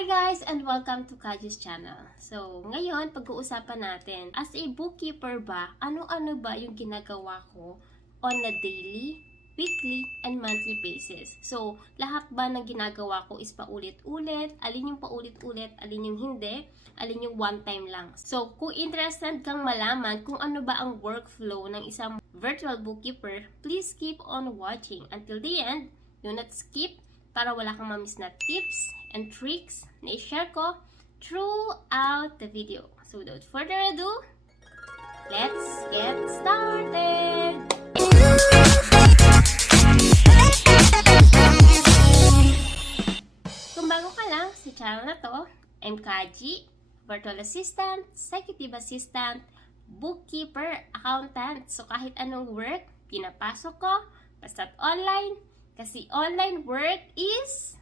Hi guys and welcome to Kajea's channel. So, ngayon pag-uusapan natin, as a bookkeeper ba, ano-ano ba yung ginagawa ko on a daily, weekly, and monthly basis. So, lahat ba ng ginagawa ko is paulit-ulit? Alin yung paulit-ulit? Alin yung hindi? Alin yung one time lang? So, kung interested kang malaman kung ano ba ang workflow ng isang virtual bookkeeper, please keep on watching until the end. Do not skip para wala kang mamiss na tips and tricks na i-share ko throughout the video. So without further ado, let's get started! Kung bago ka lang sa channel na to, I'm Kajea, virtual assistant, executive assistant, bookkeeper, accountant. So kahit anong work, pinapasok ko, basta't online, kasi online work is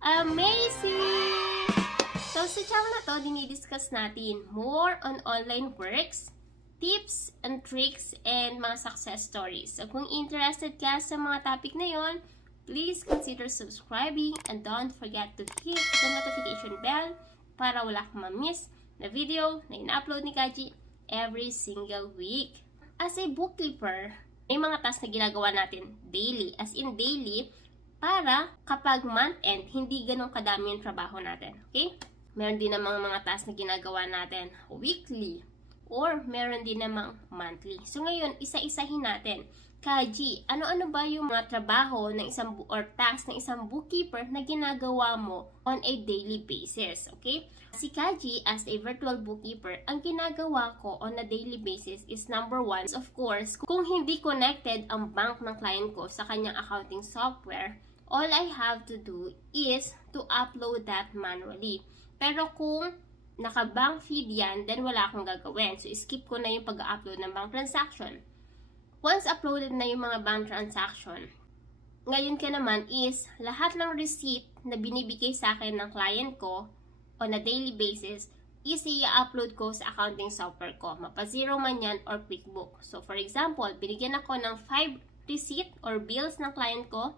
amazing! So, sa channel na to, dinidiscuss natin more on online works, tips and tricks, and mga success stories. So, kung interested ka sa mga topic na yon, please consider subscribing and don't forget to hit the notification bell para wala kang ma-miss na video na ina-upload ni Kajea every single week. As a bookkeeper, may mga tasks na ginagawa natin daily, as in daily, para kapag month-end, hindi ganun kadami yung trabaho natin. Okay? Meron din namang mga tasks na ginagawa natin weekly, or meron din namang monthly. So ngayon, isa-isahin natin. Kajea, ano-ano ba yung mga trabaho ng isang or tasks ng isang bookkeeper na ginagawa mo on a daily basis? Okay? Si Kajea, as a virtual bookkeeper, ang ginagawa ko on a daily basis is number one, of course, kung hindi connected ang bank ng client ko sa kanyang accounting software, all I have to do is to upload that manually. Pero kung naka-bank feed yan, then wala akong gagawin. So, skip ko na yung pag-upload ng bank transaction. Once uploaded na yung mga bank transaction, ngayon ka naman is lahat ng receipt na binibigay sa akin ng client ko on a daily basis is i-upload ko sa accounting software ko. Mapa-zero man yan or QuickBook. So, for example, binigyan ako ng 5 receipt or bills ng client ko.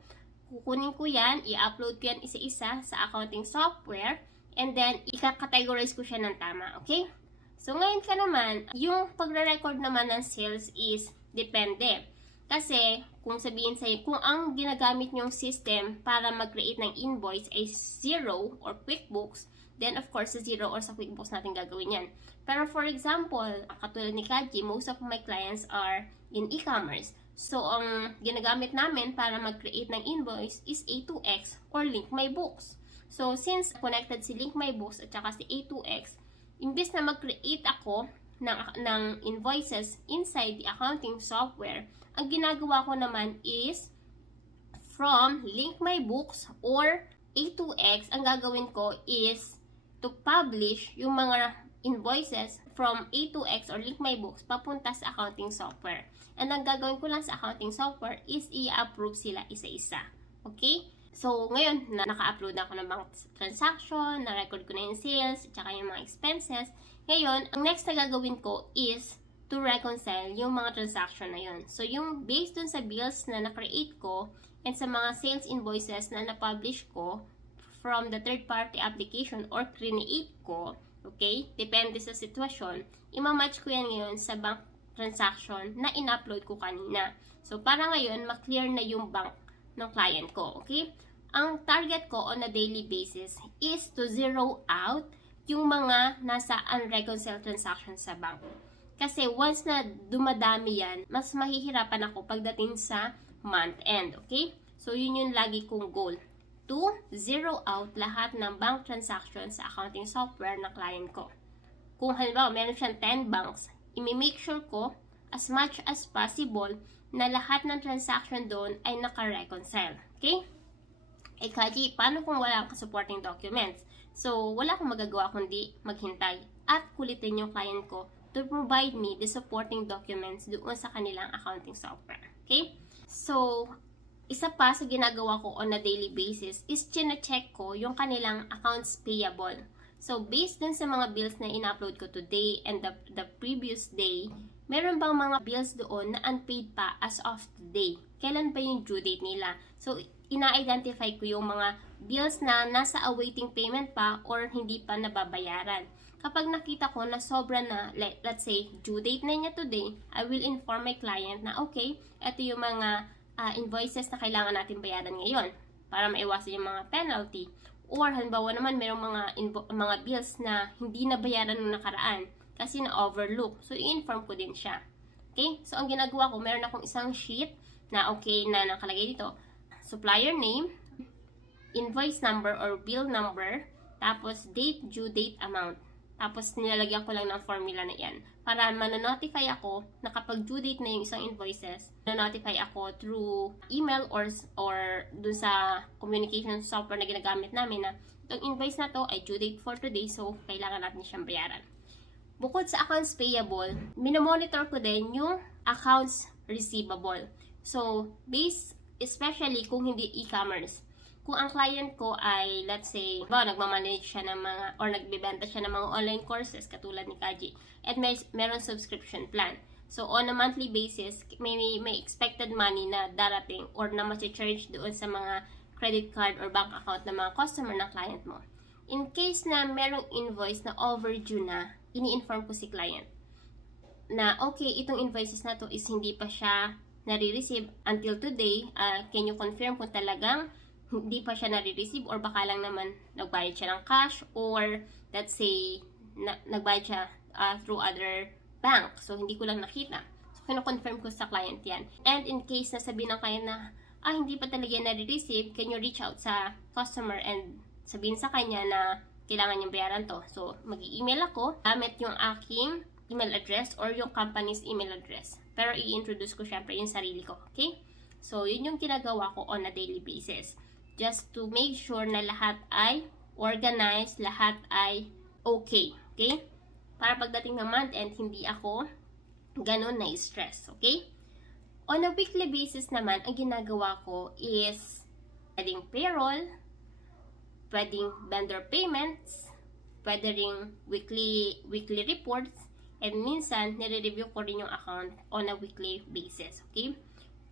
Kukunin ko yan, i-upload ko yan isa-isa sa accounting software, and then ika-categorize ko siya ng tama. Okay? So, ngayon ka naman, yung pagre-record naman ng sales is depende. Kasi, kung sabihin sa'yo, kung ang ginagamit nyong system para mag-create ng invoice ay Xero or QuickBooks, then of course, sa Xero or sa QuickBooks natin gagawin yan. Pero for example, katulad ni Kajea, most of my clients are in e-commerce. So, ang ginagamit namin para mag-create ng invoice is A2X or Link My Books. So, since connected si Link My Books at saka si A2X, imbes na mag-create ako ng invoices inside the accounting software, ang ginagawa ko naman is from Link My Books or A2X, ang gagawin ko is to publish yung mga invoices from A2X or Link My Books papunta sa accounting software. And ang gagawin ko lang sa accounting software is i-approve sila isa-isa. Okay? So, ngayon, naka-upload na ako ng bank transaction, na-record ko na yung sales, at saka yung mga expenses. Ngayon, ang next na gagawin ko is to reconcile yung mga transaction na yun. So, yung based dun sa bills na na-create ko and sa mga sales invoices na na-publish ko from the third-party application or create ko, okay, depende sa sitwasyon, ima-match ko yan ngayon sa bank transaction na in-upload ko kanina. So, para ngayon, ma-clear na yung bank ng client ko, okay? Ang target ko on a daily basis is to zero out yung mga nasa unreconciled transactions sa bank. Kasi once na dumadami yan, mas mahihirapan ako pagdating sa month end, okay? So, yun yung lagi kong goal, to zero out lahat ng bank transactions sa accounting software ng client ko. Kung halimbawa, meron siyang 10 banks, i-make sure ko as much as possible na lahat ng transaction doon ay naka-reconcile. Okay? Eh, Kajea, paano kung wala kang supporting documents? So, wala akong magagawa kundi maghintay at kulitin yung client ko to provide me the supporting documents doon sa kanilang accounting software. Okay? So, isa pa sa ginagawa ko on a daily basis is chine-check ko yung kanilang accounts payable. So, based dun sa mga bills na in-upload ko today and the previous day, meron bang mga bills doon na unpaid pa as of today? Kailan ba yung due date nila? So, ina-identify ko yung mga bills na nasa awaiting payment pa or hindi pa nababayaran. Kapag nakita ko na sobra na, let's say, due date na niya today, I will inform my client na okay, ito yung mga invoices na kailangan natin bayaran ngayon para maiwasan yung mga penalty. Or halimbawa naman, mayroong mga bills na hindi nabayaran nung nakaraan kasi na-overlook. So, i-inform ko din siya. Okay? So, ang ginagawa ko, meron akong isang sheet na okay na nakalagay dito. Supplier name, invoice number or bill number, tapos date, due date, amount. Tapos nilalagyan ko lang ng formula na yan para manonotify ako na kapag due date na yung isang invoices, manonotify ako through email or dun sa communication software na ginagamit namin na itong invoice na to ay due date for today, so kailangan natin siyang bayaran. Bukod sa accounts payable, minomonitor ko din yung accounts receivable. So, especially kung hindi e-commerce. Kung ang client ko ay, let's say, nagmamanage siya ng mga, or nagbibenta siya ng mga online courses, katulad ni Kajea, at meron subscription plan. So, on a monthly basis, may expected money na darating or na ma-charge doon sa mga credit card or bank account ng mga customer ng client mo. In case na merong invoice na overdue na, ini-inform ko si client na okay, itong invoices na to is hindi pa siya nare-receive until today. Can you confirm kung talagang hindi pa siya nare-receive or baka lang naman nagbayad siya ng cash or let's say nagbayad siya through other bank. So, hindi ko lang nakita. So, kino-confirm ko sa client yan. And in case na sabihin ng client na hindi pa talaga nare-receive, can you reach out sa customer and sabihin sa kanya na kailangan niyang bayaran to. So, mag-i-email ako gamit yung aking email address or yung company's email address. Pero i-introduce ko syempre yung sarili ko. Okay? So, yun yung ginagawa ko on a daily basis. Just to make sure na lahat ay organized, lahat ay okay. Okay? Para pagdating ng month end, hindi ako ganun na-stress. Okay? On a weekly basis naman, ang ginagawa ko is pwedeng payroll, pwedeng vendor payments, pwedeng weekly reports, and minsan, nire-review ko rin yung account on a weekly basis. Okay?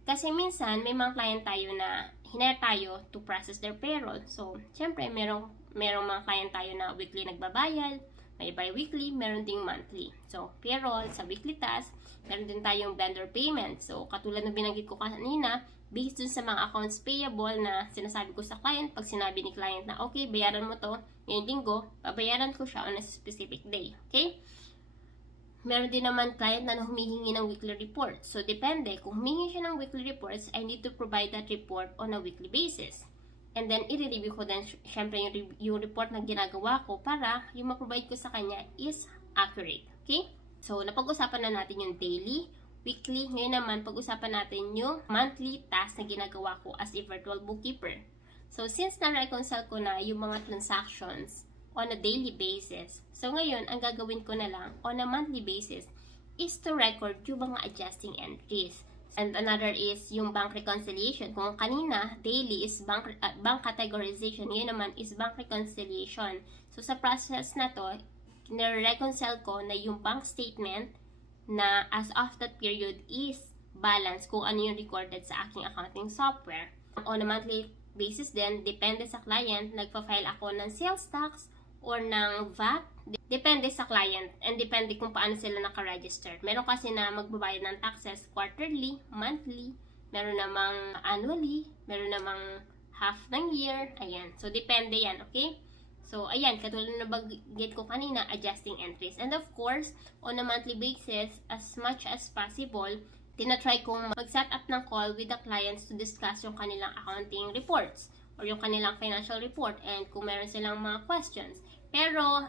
Kasi minsan, may mga client tayo na hinire tayo to process their payroll. So, syempre, merong mga client tayo na weekly nagbabayad, may bi-weekly, meron ding monthly. So, payroll, sa weekly task, meron din tayong vendor payment. So, katulad ng binanggit ko kanina, based dun sa mga accounts payable na sinasabi ko sa client, pag sinabi ni client na, okay, bayaran mo to ngayong linggo, babayaran ko siya on a specific day. Okay? Meron din naman client na humihingi ng weekly report. So, depende. Kung humingi siya ng weekly reports, I need to provide that report on a weekly basis. And then, i-review ko din, syempre, yung report na ginagawa ko para yung ma-provide ko sa kanya is accurate. Okay? So, napag-usapan na natin yung daily, weekly. Ngayon naman, pag-usapan natin yung monthly task na ginagawa ko as a virtual bookkeeper. So, since na-reconcile ko na yung mga transactions on a daily basis, so ngayon, ang gagawin ko na lang on a monthly basis is to record yung mga adjusting entries. And another is yung bank reconciliation. Kung kanina, daily is bank categorization. Ngayon naman is bank reconciliation. So, sa process na to, nire-reconcile ko na yung bank statement na as of that period is balance kung ano yung recorded sa aking accounting software. On a monthly basis din, depende sa client, nagpa-file ako ng sales tax or ng VAT. Depende sa client and depende kung paano sila naka-register. Meron kasi na magbabayad ng taxes quarterly, monthly, meron namang annually, meron namang half ng year. Ayan. So, depende yan, okay? So, ayan, katulad na nabagit ko kanina, adjusting entries. And of course, on a monthly basis, as much as possible, tinatry kong mag-set up ng call with the clients to discuss yung kanilang accounting reports or yung kanilang financial report and kung meron silang mga questions. Pero,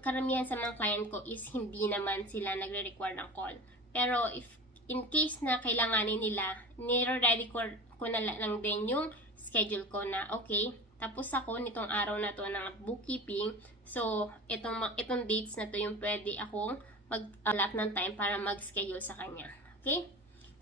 karamihan sa mga client ko is hindi naman sila nagre-require ng call. Pero, if in case na kailanganin nila, nire-ready ko na lang din yung schedule ko na, okay, tapos ako nitong araw na to ng bookkeeping. So, itong dates na to yung pwede akong mag-allot ng time para mag-schedule sa kanya. Okay?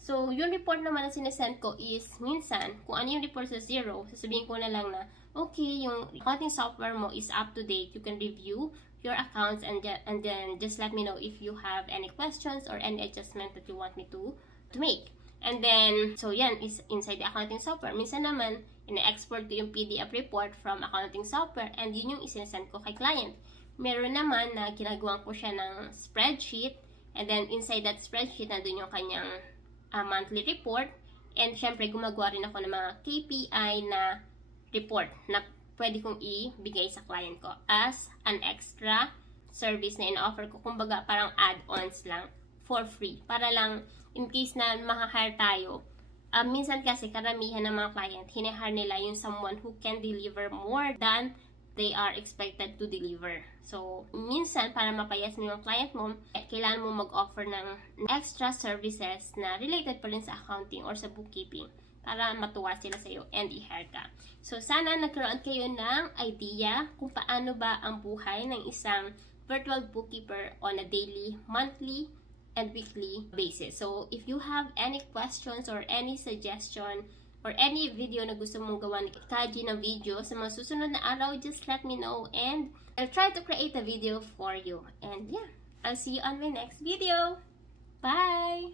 So, yung report naman na sinesend ko is minsan, kung ano yung report sa zero, sasabihin ko na lang na, okay, yung accounting software mo is up to date. You can review your accounts and then just let me know if you have any questions or any adjustment that you want me to make. And then, so yan is inside the accounting software. Minsan naman, ina-export ko yung PDF report from accounting software and yun yung isinesend ko kay client. Meron naman na ginagawa ko siya ng spreadsheet and then inside that spreadsheet nandun yung kanyang monthly report and syempre gumagawa rin ako ng mga KPI na report na pwede kong ibigay sa client ko as an extra service na ina-offer ko. Kumbaga parang add-ons lang for free para lang in case na makahire tayo. Minsan kasi karamihan ng mga client, hinihire nila yung someone who can deliver more than they are expected to deliver. So, minsan para mapayas mo yung client mo, kailangan mo mag-offer ng extra services na related pa rin sa accounting or sa bookkeeping para matuwa sila sa iyo and i-hire ka. So, sana nagkaroon kayo ng idea kung paano ba ang buhay ng isang virtual bookkeeper on a daily, monthly, and weekly basis. So, if you have any questions or any suggestion or any video na gusto mong gawa ni Kajea na video sa mga susunod na araw, just let me know and I'll try to create a video for you. And yeah, I'll see you on my next video. Bye!